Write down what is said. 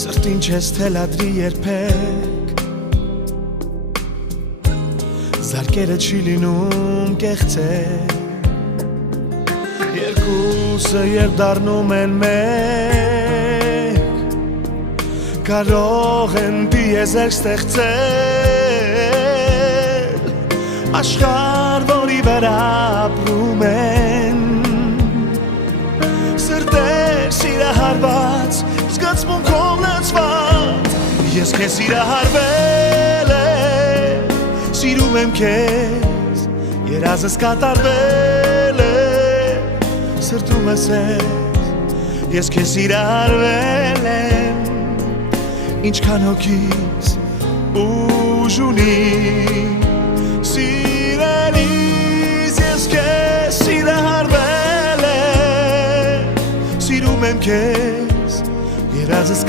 Սրտին չես թելադրի երբեք Զարկերը չի լինում կեղծեք Երկուսը երբ դառնում են մեկ Կարող են դիեզերք ստեղծել Աշխարհ, որի վրա ապրում են Սրտեր սիրահարված, զգացմունքով լցված Ես քեզ սիրահարվել եմ, սիրում եմ քեզ Երազս կատարվել է, սրտում ես Ես քեզ սիրահարվել եմ, ինչքան հոգիս ուժ ունի Սիրելիս ես քեզ սիրահարվել եմ Սիրում եմ քեզ, երազս